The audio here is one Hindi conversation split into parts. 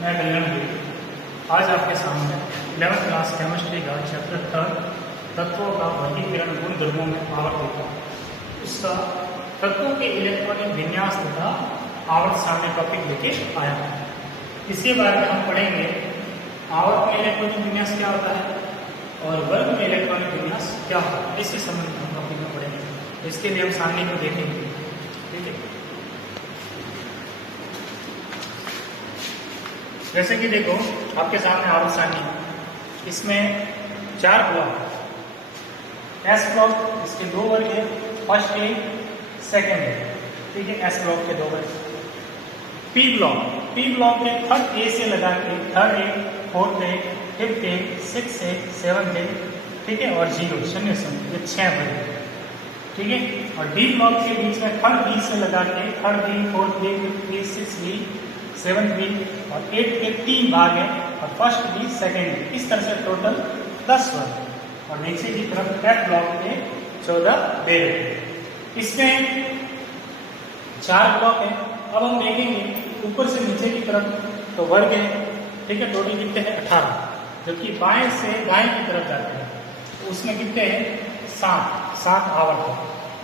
मैं कल्याण गिरी आज आपके सामने 11th क्लास केमिस्ट्री का चैप्टर 3 तत्वों का वर्गीकरण गुण धर्मों में आवर्त होता है उसका तत्वों के इलेक्ट्रॉनिक विन्यास तथा आवर्त सामने टॉपिक लेके आया है। इसके बारे में हम पढ़ेंगे आवर्त में इलेक्ट्रॉनिक विन्यास क्या होता है और वर्ग में इलेक्ट्रॉनिक विन्यास क्या होता है, इससे संबंधित हम टॉपिक में पढ़ेंगे। इसके लिए हम सारणी को देखेंगे। ठीक है, जैसे कि देखो आपके सामने आवर्त सारणी, इसमें 4 ब्लॉक, एस ब्लॉक इसके 2 वर्ग है, फर्स्ट है सेकेंड है। ठीक है, एस ब्लॉक के 2 वर्ग। पी ब्लॉक में थर्ड ए से लगा के third A, fourth A, fifth A, six A, seventh A, ठीक है, और 0 शून्य शून्य, ये 6 वर्ग है। ठीक है, और डी ब्लॉक के बीच में थर्ड बी से लगा के third B, fourth B, fifth B, six B, seventh B और 8 के 3 भाग हैं और फर्स्ट बी, सेकेंड बी, इस तरह से टोटल 10 वर्ग। और नीचे की तरफ एफ ब्लॉक के 14 बेर। इसमें 4 ब्लॉक है। अब हम देखेंगे ऊपर से नीचे की तरफ तो वर्ग है। ठीक है, टोटल कितने हैं 18, जबकि बाएं से दाएं की तरफ जाते हैं तो उसमें कितने हैं 7 आवर्त है।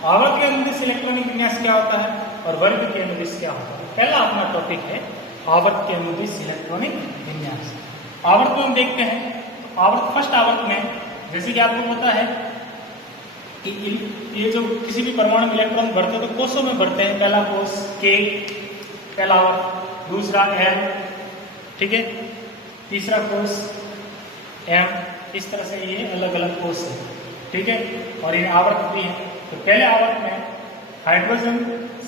आवर्त के अनुदिश इलेक्ट्रॉनिक विन्यास क्या होता है और वर्ग के अनुदिश क्या होता है। पहला अपना टॉपिक है आवर्त के अनुदिश इलेक्ट्रॉनिक विन्यास। आवर्त को हम देखते हैं। आवर्त फर्स्ट आवर्त में जैसे कि आपको पता है कि ये जो किसी भी परमाणु में इलेक्ट्रॉन बढ़ते हैं तो कोषों में बढ़ते हैं। पहला कोष के, पहला आवर्त, दूसरा एम, ठीक है, तीसरा कोष एम, इस तरह से ये अलग अलग कोष है। ठीक है, और ये आवर्त भी है। तो पहले आवर्त में हाइड्रोजन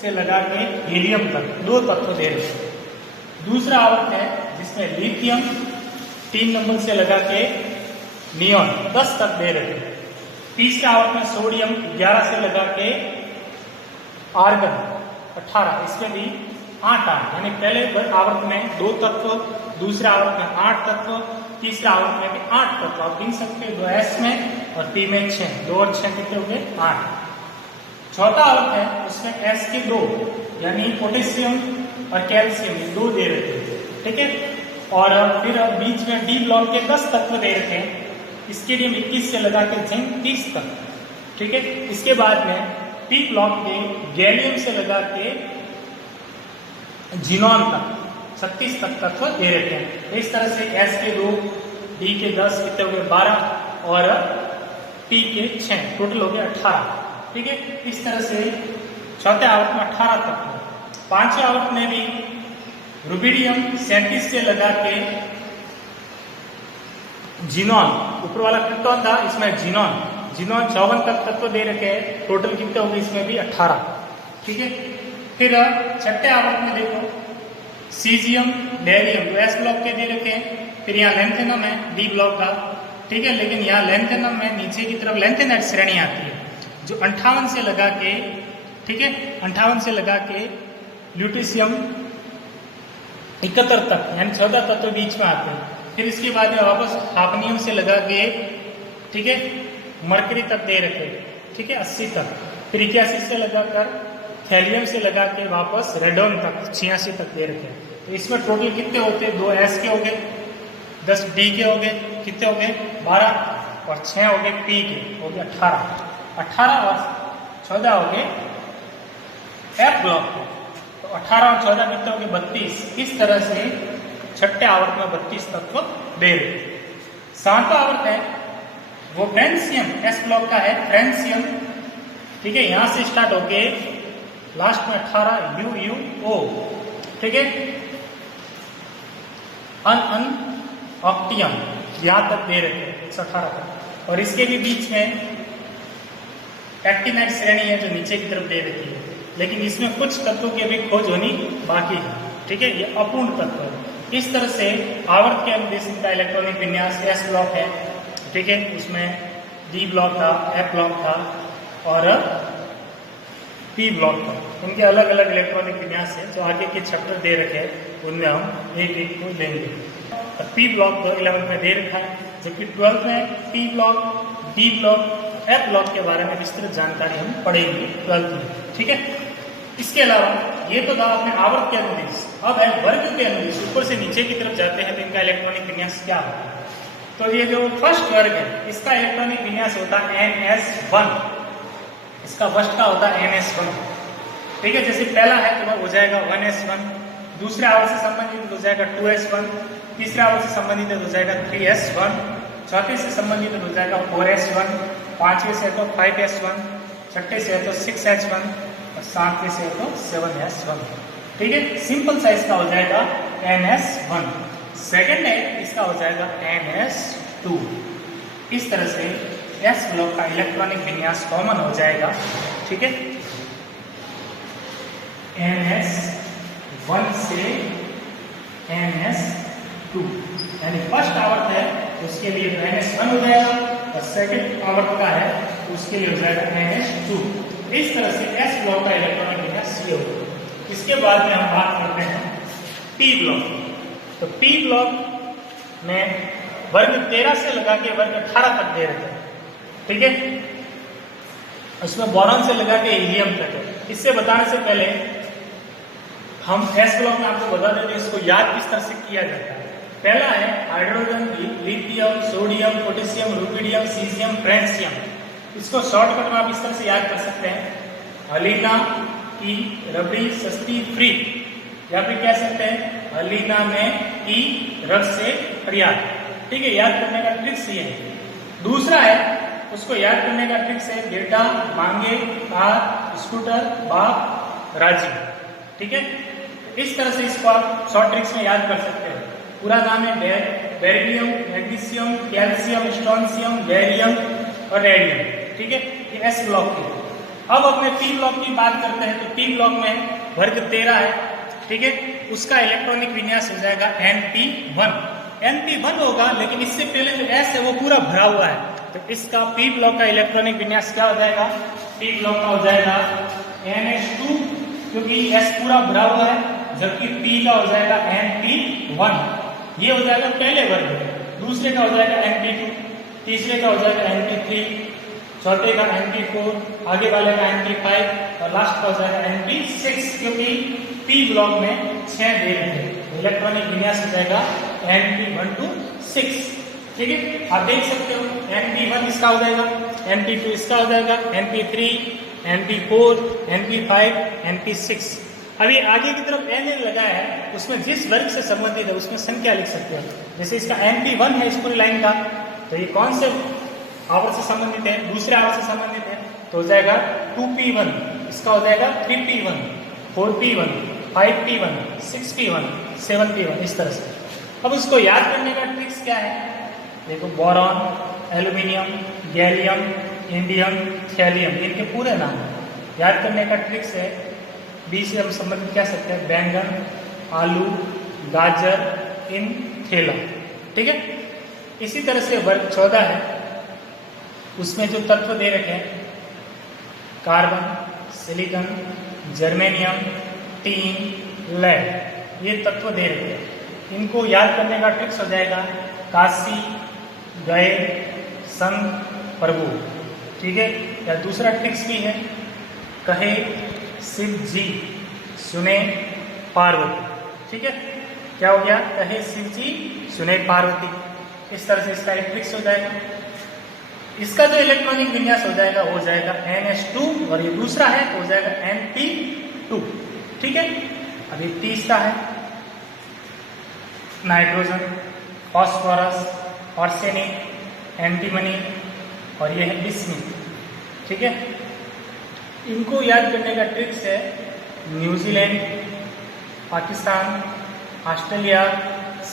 से लगा के हीलियम तक 2 तत्व दे रहे हैं। दूसरा आवर्त है जिसमें लिथियम 3 नंबर से लगा के नियॉन 10 तक दे रहे हैं। तीसरा आवर्त में सोडियम 11 से लगा के आर्गन 18, इसमें भी 8 यानी पहले आवर्त में 2 तत्व, दूसरा आवर्त में 8 तत्व, तीसरा आवर्त में भी 8 तत्व। आप गिन सकते हैं 2 एस में और पी में 6, 2 और 6 कितने हो गए 8। चौथा आवर्त है उसमें एस के 2 यानी पोटेशियम और कैल्शियम 2 दे रखे हैं। ठीक है, और फिर बीच में डी ब्लॉक के 10 तत्व दे रखे हैं। इसके लिए 21 से लगा के जिंक 30 तक। ठीक है, इसके बाद में पी ब्लॉक के गैलियम से लगा के जिनॉन तक 36 तक तत्व दे रखे हैं। इस तरह से एस के 2, डी के 10 कितने हो गए 12 और पी के 6, टोटल हो गया 18। ठीक है, इस तरह से चौथे आवर्त में 18 तत्व। पांचवें आवर्त में भी रुबिडियम 37 से लगा के जिनॉन, ऊपर वाला क्रिप्टॉन था, इसमें जिनॉन 54 तक तत्व दे रखे हैं। टोटल कितने हो गए इसमें भी 18। ठीक है, फिर छठे आवर्त में देखो सीजियम, बेरियम एस ब्लॉक के दे रखे हैं। फिर यहाँ लेंथेनम है डी ब्लॉक का। ठीक है, लेकिन यहाँ लेंथेनम में नीचे की तरफ लेंथेनाइट श्रेणी आती है जो 58 से लगा के, ठीक है, 58 से लगा के ल्यूटीशियम 71 तक यानी 14 तत्व बीच में आते हैं। फिर इसके बाद में वापस हाफनियम से लगा के, ठीक है, मरकरी तक दे रखे। ठीक है, 80 तक। फिर 81 से लगाकर थैलियम से लगा के वापस रेडोन तक 86 तक दे रखे। तो इसमें टोटल कितने होते हैं 2 एस के हो गए, 10 डी के हो गए, कितने हो गए 12 और 6 हो गए पी के, हो गए 18 और 14 हो गए एफ ब्लॉक के। तो 18 और 14 कितने हो गए 32। इस तरह से छठे आवर्त में 32 तत्व दे रहे। 7वां आवर्त है वो फ्रेंसियम, एस ब्लॉक का है फ्रेंसियम। ठीक है, यहां से स्टार्ट होके लास्ट में 18 यू यू ओ। ठीक है, अन ऑक्टियम यहां तक दे रहे 118 तक। और इसके भी बीच में एक्टिनाइट श्रेणी है जो नीचे की तरफ दे रखी है, लेकिन इसमें कुछ तत्वों की अभी खोज होनी बाकी है। ठीक है, ये अपूर्ण तत्व है। इस तरह से आवर्त के अनुदिश का इलेक्ट्रॉनिक विन्यास एस ब्लॉक है। ठीक है, उसमें डी ब्लॉक था, एफ ब्लॉक था और पी ब्लॉक था। उनके अलग अलग इलेक्ट्रॉनिक विन्यास है जो आगे के चैप्टर दे रखे हैं, उनमें हम एक एक को लेंगे। पी ब्लॉक तो 11th में दे रखा है, जबकि 12th में P block, D block, F block के बारे में विस्तृत जानकारी हम पढ़ेंगे 12th में। ठीक है, इसके अलावा ये तो था अपने आवर्त के अनुदिश। अब है वर्ग के अनुदिश। ऊपर से नीचे की तरफ जाते हैं तो इनका इलेक्ट्रॉनिक विन्यास क्या होता है। तो ये जो फर्स्ट वर्ग है इसका इलेक्ट्रॉनिक विन्यास होता है NS1। इसका फर्स्ट का होता है NS1। ठीक है, जैसे पहला है तो हो जाएगा 1S1, दूसरे आवर्त से संबंधित हो जाएगा 2S1, तीसरे आवर्त से संबंधित हो जाएगा 3S1, चौथे से संबंधित हो जाएगा 4S1, पांचवें से तो 5S1, छठे से तो 6H1 और सातवें से तो 7S1। ठीक है, सिंपल साइज का हो जाएगा NS1। सेकेंड है इसका हो जाएगा NS2। इस तरह से S ब्लॉक का इलेक्ट्रॉनिक विन्यास कॉमन हो जाएगा। ठीक है, NS1 से NS2 यानी फर्स्ट आवर्त है उसके लिए NS1 हो जाएगा और सेकंड आवर्त का है उसके लिए हो जाएगा NS2। इस तरह से S ब्लॉक का इलेक्ट्रॉनिक विन्यास ये होगा। इसके बाद में हम बात करते हैं P ब्लॉक। तो P ब्लॉक में वर्ग 13 से लगा के वर्ग 18 तक दे रहे हैं। ठीक है, उसमें बोरॉन से लगा के हीलियम तक है। इससे बताने से पहले हम S ब्लॉक में आपको बता देते हैं इसको याद किस तरह से किया जाता है। पहला है hydrogen, lithium, sodium, potassium, rubidium, caesium, francium. इसको शॉर्टकट में आप इस तरह से याद कर सकते हैं, अलीना की रबड़ी सस्ती फ्री, या फिर कह सकते हैं अलीना में की रब से फरियाद। ठीक है, याद करने का ट्रिक्स ये है। दूसरा है उसको याद करने का ट्रिक्स है बेटा, मांगे, कार, स्कूटर, बाप, राजी। ठीक है, इस तरह से इसको आप शॉर्ट ट्रिक्स में याद कर सकते हैं। पूरा नाम है beryllium, magnesium, calcium, strontium, barium और रेडियम। ठीक है, ये S ब्लॉक की। अब अपने P ब्लॉक की बात करते हैं तो P ब्लॉक में वर्ग 13 है। ठीक है, उसका इलेक्ट्रॉनिक विन्यास हो जाएगा NP1। NP1 होगा, लेकिन इससे पहले जो S है वो पूरा भरा हुआ है। तो इसका P ब्लॉक का इलेक्ट्रॉनिक विन्यास क्या हो जाएगा, P ब्लॉक का हो जाएगा NH2, क्योंकि S पूरा भरा हुआ है, जबकि P का हो जाएगा NP1। ये हो जाएगा पहले वर्ग। दूसरे का हो जाएगा NP2, तीसरे का हो जाएगा NP3, चौथे का NP4, आगे वाले का NP5 और लास्ट का हो जाएगा NP6, क्योंकि P ब्लॉक में 6 दे रहे हैं। इलेक्ट्रॉनिक विन्यास हो जाएगा NP1 to 6। ठीक है, आप देख सकते हो NP1 इसका हो जाएगा, NP2 इसका हो जाएगा, NP3, NP4, NP5, NP6। अभी आगे की तरफ N लगा है, उसमें जिस वर्ग से संबंधित है उसमें संख्या लिख सकते हो। जैसे इसका NP1 है इस पूरी लाइन का, तो ये कौन से आवर्त से संबंधित है, दूसरे आवर्त से संबंधित है, तो हो जाएगा 2P1, इसका हो जाएगा 3P1, 4P1, 5P1, 6P1, 7P1, इस तरह से। अब इसको याद करने का ट्रिक्स क्या है, देखो boron, aluminium, gallium, indium, thallium, इनके पूरे नाम याद करने का ट्रिक्स है। बी से हम संबंधित कह सकते हैं बैंगन, आलू, गाजर, इन, थैला। ठीक है, इसी तरह से वर्ग 14 है, उसमें जो तत्व दे रखे हैं carbon, silicon, germanium, tin, lead, ये तत्व दे रखे हैं। इनको याद करने का ट्रिक्स हो जाएगा काशी गए संग प्रभु। ठीक है, या दूसरा ट्रिक्स भी है कहे शिव जी सुने पार्वती। ठीक है, क्या हो गया, कहे शिव जी सुने पार्वती। इस तरह से इसका एक ट्रिक्स हो जाएगा। इसका जो इलेक्ट्रॉनिक विन्यास हो जाएगा वो हो जाएगा NH2 और ये दूसरा है तो हो जाएगा NP2। ठीक है, अभी तीसरा है नाइट्रोजन, फॉस्फोरस, आर्सेनिक, एंटीमनी और ये है बिस्मिथ। ठीक है, इनको याद करने का ट्रिक्स है न्यूजीलैंड, पाकिस्तान, ऑस्ट्रेलिया,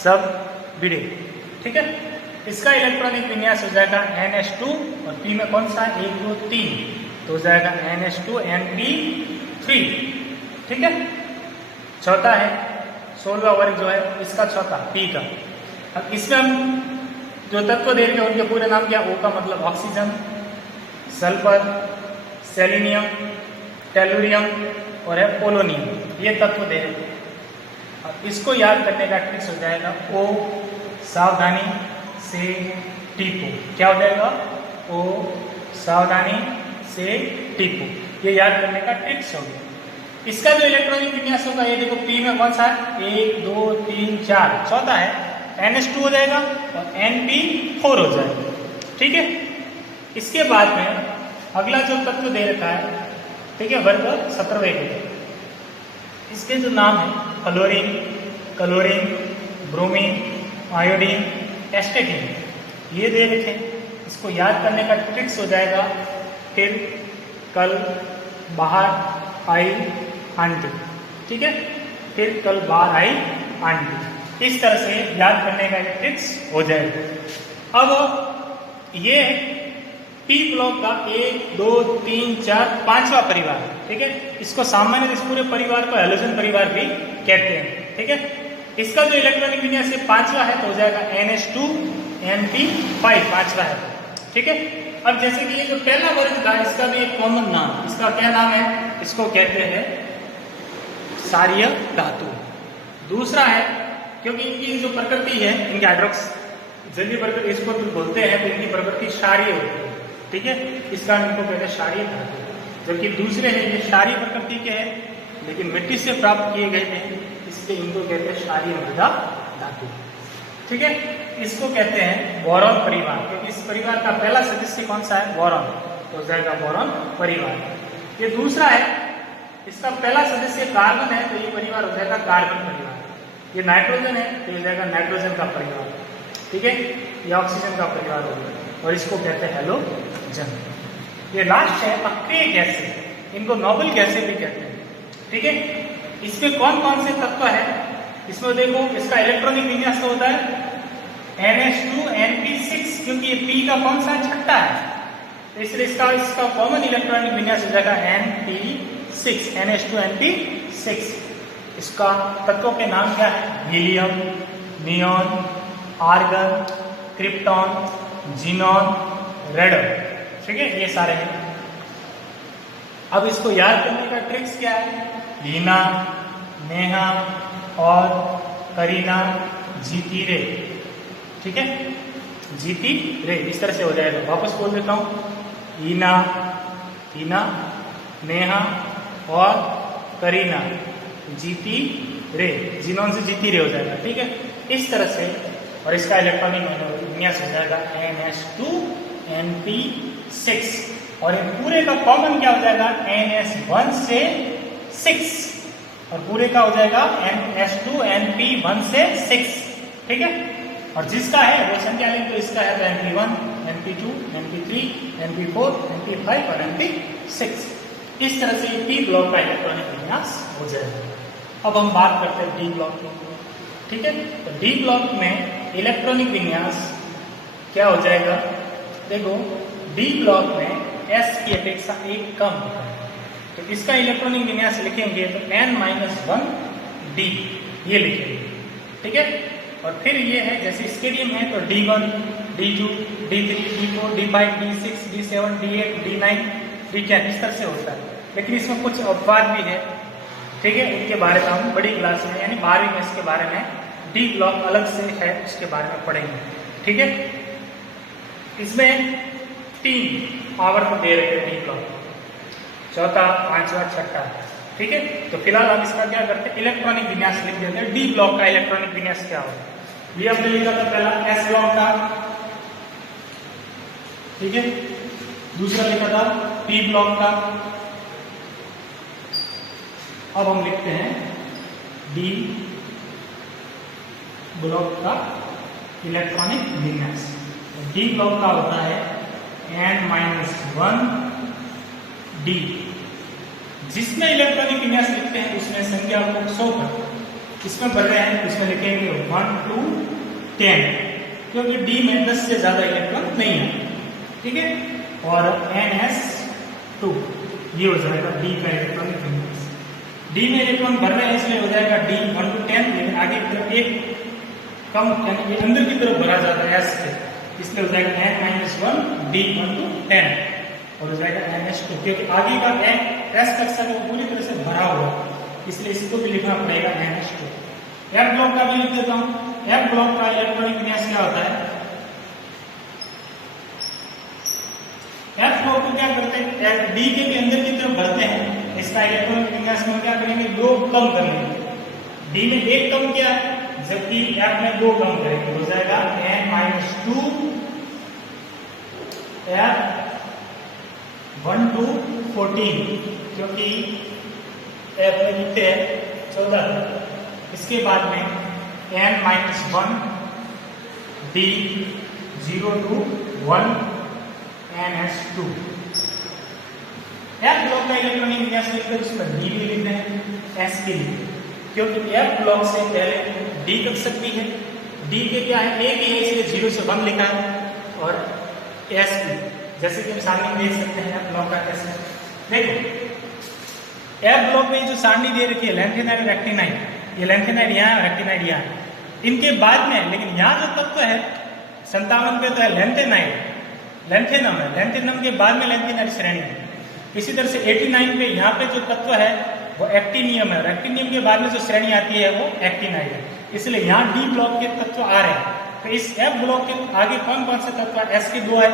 सब बिड़े। ठीक है, इसका इलेक्ट्रॉनिक विन्यास हो जाएगा NH2 और P में कौन सा 1 2 3 तो हो जाएगा NH2 NP3। ठीक है, चौथा है 16वां वर्ग जो है इसका चौथा P का। अब इसमें हम जो तत्व दे रहे हैं उनके पूरे नाम क्या, O का मतलब ऑक्सीजन, सल्फर, सेलेनियम, टेलुरियम और है पोलोनियम, ये तत्व दे रहे हैं। अब इसको याद करने का ट्रिक्स हो जाएगा O सावधानी से टीपो। क्या हो जाएगा, O सावधानी से टीपो, ये याद करने का ट्रिक्स हो गया। इसका जो इलेक्ट्रॉनिक विन्यास होगा, ये देखो पी में कौन सा है, 1 2 3 4, चौथा है NH2 हो जाएगा और NP4 हो जाएगा। ठीक है, इसके बाद में अगला जो तत्व दे रखा है, ठीक है, वर्ग 17वें के, इसके जो नाम है फ्लोरीन, क्लोरीन, ब्रोमीन, आयोडीन, एस्टेटिन, ये दे रखे हैं। इसको याद करने का ट्रिक्स हो जाएगा, फिर कल बाहर आई आंटी, ठीक है, फिर कल बाहर आई आंटी, इस तरह से याद करने का ट्रिक्स हो जाएगा। अब ये पी ब्लॉक का 1 2 3 4 5वां परिवार, ठीक है, इसको सामान्य इस पूरे परिवार को हैलोजन परिवार भी कहते हैं। ठीक है, इसका जो इलेक्ट्रॉनिक विन्यास है 5वां है तो हो जाएगा NH2 NP5, 5वां है। ठीक है, अब जैसे कि ये जो पहला वर्ग था, इसका भी एक कॉमन नाम, इसका क्या नाम है, इसको कहते हैं क्षारीय धातु। दूसरा है, क्योंकि इनकी जो प्रकृति है, इनकी हाइड्रोक्स जलीय प्रकृति इसको तो बोलते हैं, तो इनकी प्रकृति क्षारीय होती है। ठीक है, इस कारण इनको कहते हैं क्षारीय धातु। जबकि दूसरे हैं ये क्षारीय प्रकृति के हैं, लेकिन मिट्टी से प्राप्त किए गए हैं, इसलिए इनको कहते हैं क्षारीय मृदा धातु। ठीक है, इसको कहते हैं बोरॉन परिवार, क्योंकि इस परिवार का पहला सदस्य कौन सा है, बोरॉन, तो हो जाएगा बोरॉन परिवार। ये दूसरा है, इसका पहला सदस्य कार्बन है, तो ये परिवार हो जाएगा कार्बन परिवार। ये नाइट्रोजन है, तो हो जाएगा नाइट्रोजन का परिवार। ठीक है, ये ऑक्सीजन का परिवार हो गया, और इसको कहते हैं हैलोजन। ये लास्ट है अक्रिय गैसें, इनको नोबल गैसें भी कहते हैं। ठीक है, इसमें कौन कौन से तत्व है, इसमें देखो, इसका इलेक्ट्रॉनिक विन्यास तो होता है NH2 NP6, क्योंकि ये P का कौन सा छठा है, तो इसलिए इसका कॉमन इलेक्ट्रॉनिक विन्यास हो जाएगा NP6, NH2 NP6। इसका तत्वों के नाम क्या है, helium, neon, argon, krypton, xenon, radon. ठीक है, ये सारे हैं। अब इसको याद करने का ट्रिक्स क्या है, लीना, नेहा और करीना, जीती रे। ठीक है, जीती रे, इस तरह से हो जाएगा। वापस बोल देता हूं, हीना, हीना, नेहा और करीना, जीती रे, जीनोन से जीती रे हो जाएगा। ठीक है, इस तरह से, और इसका इलेक्ट्रॉनिक विन्यास हो जाएगा NH2 NP6, और पूरे का कॉमन क्या हो जाएगा, NS1 से 6, और पूरे का हो जाएगा NH2 NP1 से 6। ठीक है, और जिसका है वो संख्या लें, तो इसका है तो NP1, NP2, NP3, NP4, NP5 और NP6। इस तरह से पी ब्लॉक का इलेक्ट्रॉनिक विन्यास हो जाएगा। अब हम बात करते हैं डी ब्लॉक की। ठीक है, तो डी ब्लॉक में इलेक्ट्रॉनिक विन्यास क्या हो जाएगा, देखो, डी ब्लॉक में S की अपेक्षा 1 कम होता है, तो इसका इलेक्ट्रॉनिक विन्यास लिखेंगे तो N-1 D, ये लिखेंगे। ठीक है, और फिर ये है, जैसे स्केडियम है तो D1, D2, D3, D4, D5, D6, D7, D8, D9, D10, इस तरह से होता है। लेकिन इसमें कुछ अपवाद भी है, ठीक है, इनके बारे में हम बड़ी क्लास में यानी 12वीं में इसके बारे में डी ब्लॉक अलग से है, उसके बारे में पढ़ेंगे। ठीक है, इसमें 3 आवर्त दे रहे हैं डी ब्लॉक, चौथा, पांचवा, छठा। ठीक है, तो फिलहाल हम इसका क्या करते हैं, इलेक्ट्रॉनिक विन्यास लिख देते हैं। डी ब्लॉक का इलेक्ट्रॉनिक विन्यास क्या होगा, ये हमने लिखा था पहला एस ब्लॉक का, ठीक है, दूसरा लिखा था पी ब्लॉक का। अब हम लिखते हैं डी ब्लॉक का इलेक्ट्रॉनिक विन्यास। डी ब्लॉक का होता है N-1 D, जिसमें इलेक्ट्रॉनिक विन्यास लिखते हैं उसमें संख्या को 100 पर, इसमें बढ़ रहे हैं उसमें लिखेंगे 1 to 10, क्योंकि डी में 10 से ज्यादा इलेक्ट्रॉन नहीं है। ठीक है, और NS2 ये हो जाएगा डी का इलेक्ट्रॉनिक विन्यास। डी में इलेक्ट्रॉन भर रहे हैं इसलिए हो जाएगा डी 1 to 10, लेकिन आगे की तरफ एक कम यानी अंदर की तरफ भरा जाता है S से, इसलिए हो जाएगा N-1 D 1 to 10, और हो जाएगा NS2, क्योंकि आगे का S कक्षा को पूरी तरह से भरा हुआ, इसलिए इसको भी लिखना पड़ेगा NH2। F ब्लॉक का भी लिख देता हूं। F ब्लॉक का इलेक्ट्रॉनिक विन्यास क्या होता है, F ब्लॉक को क्या करते हैं, डी के भी अंदर की तरफ भरते हैं, इसका इलेक्ट्रॉनिक विन्यास माइनस में क्या करेंगे, 2 कम कर लेंगे। डी में 1 कम किया है, जबकि एफ में 2 कम करेंगे, हो जाएगा n माइनस 2 एफ 1 to 14, क्योंकि एफ में कितने हैं 14। इसके बाद में n minus 1 D 0 to 1 ns2। F block का इलेक्ट्रॉनिक विन्यास लिखकर उसमें डी भी लिखना है एस के लिए, क्योंकि एफ ब्लॉक से पहले डी कट सकती है। डी के क्या है, एक ही है, इसलिए 0 से 1 लिखा है। और एस की जैसे कि हम सारणी देख सकते हैं एफ ब्लॉक का कैसे, देखो एफ ब्लॉक में जो सारणी दे रखी है लैंथेनाइड और एक्टिनाइड, ये लैंथेनाइड यहाँ है, एक्टिनाइड यहाँ है, इनके बाद में, लेकिन यहाँ जो तत्व है 57 पे तो है लैंथेनाइड, लैंथेनम है, लैंथेनम के बाद में लैंथेनाइड श्रेणी है। इसी तरह से 89 पे यहाँ पे जो तत्व है वो एक्टिनियम है, और एक्टिनियम के बाद में जो श्रेणी आती है वो एक्टिनाइड है, इसलिए यहाँ डी ब्लॉक के तत्व आ रहे हैं। तो इस एफ ब्लॉक के आगे कौन कौन से तत्व है, एस के 2 है,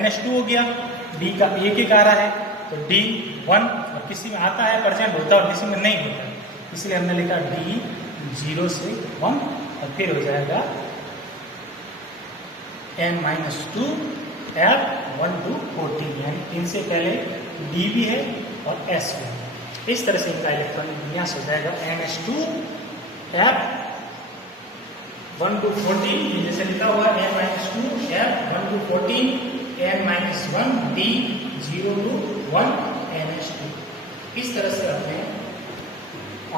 NH2 हो गया, डी का एक आ रहा है, तो डी 1, और किसी में आता है परसेंट होता है और किसी में नहीं होता है, इसलिए हमने लिखा डी 0 से 1, और फिर हो जाएगा n माइनस 2 एफ 1 to 14, यानी इनसे पहले डी भी है और एस भी है। इस तरह से इनका इलेक्ट्रॉनिक विन्यास हो जाएगा NH2 एफ 1 to 14, जैसे लिखा हुआ है n minus 2 F 1 to 14 n minus 1 D 0 to 1 NH2। इस तरह से अपने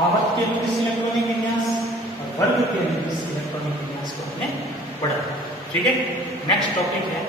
आवर्त के अनुदिश इलेक्ट्रॉनिक विन्यास और वर्ग के अनुदिश इलेक्ट्रॉनिक विन्यास को हमने पढ़ा। ठीक है, नेक्स्ट टॉपिक है